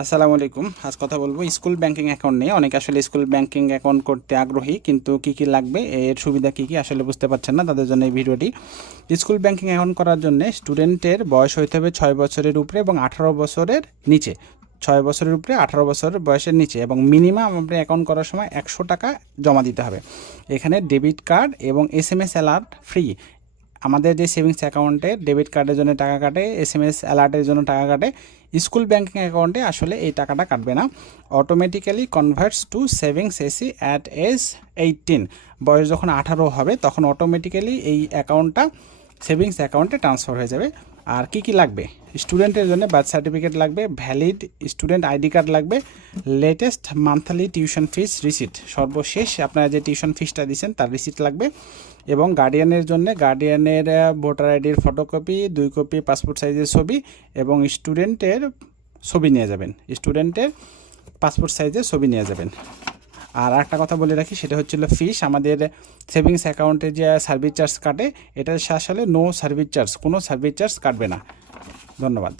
আসসালামু আলাইকুম। আজ কথা বলবো স্কুল ব্যাংকিং অ্যাকাউন্ট নিয়ে। অনেকে আসলে স্কুল ব্যাংকিং অ্যাকাউন্ট করতে আগ্রহী, কিন্তু কি কি লাগবে, এর সুবিধা কি কি আসলে বুঝতে পারছেন না, তাদের জন্য এই ভিডিওটি। স্কুল ব্যাংকিং অ্যাকাউন্ট করার জন্য স্টুডেন্টের বয়স হইতে হবে 6 বছরের উপরে এবং 18 বছরের নিচে। 6 বছরের উপরে 18 বছরের বয়সের নিচে, এবং মিনিমাম আপনি অ্যাকাউন্ট করার সময় 100 টাকা জমা দিতে হবে। এখানে ডেবিট কার্ড এবং SMS অ্যালার্ট ফ্রি। আমাদের যে সেভিংস অ্যাকাউন্টে ডেবিট কার্ডের জন্য টাকা কাটে, SMS অ্যালার্টের জন্য টাকা কাটে, স্কুল ব্যাংকিং অ্যাকাউন্টে আসলে এই টাকাটা কাটবে না। Automatically converts to savings AC at age 18। বয়স যখন 18 হবে তখন অটোমেটিক্যালি এই অ্যাকাউন্টটা সেভিংস অ্যাকাউন্টে ট্রান্সফার হয়ে যাবে। আর কি কি লাগবে? স্টুডেন্টের জন্য বার্থ সার্টিফিকেট লাগবে, ভ্যালিড স্টুডেন্ট আইডি কার্ড লাগবে, latest monthly tuition fees receipt, সর্বশেষ আপনারা যে টিউশন ফিসটা দিচ্ছেন তার রিসিট লাগবে। এবং গার্ডিয়ানের জন্য গার্ডিয়ানের ভোটার আইডির ফটোকপি, 2 কপি পাসপোর্ট সাইজের ছবি এবং স্টুডেন্টের ছবি নিয়ে যাবেন। স্টুডেন্টের পাসপোর্ট সাইজের ছবি নিয়ে যাবেন। আর একটা কথা বলে রাখি, সেটা হচ্ছিল ফিস। আমাদের সেভিংস অ্যাকাউন্টে যে সার্ভিস চার্জ কাটে, এটা আসলে নো সার্ভিস চার্জ, কোনো সার্ভিস চার্জ কাটবে না। ধন্যবাদ।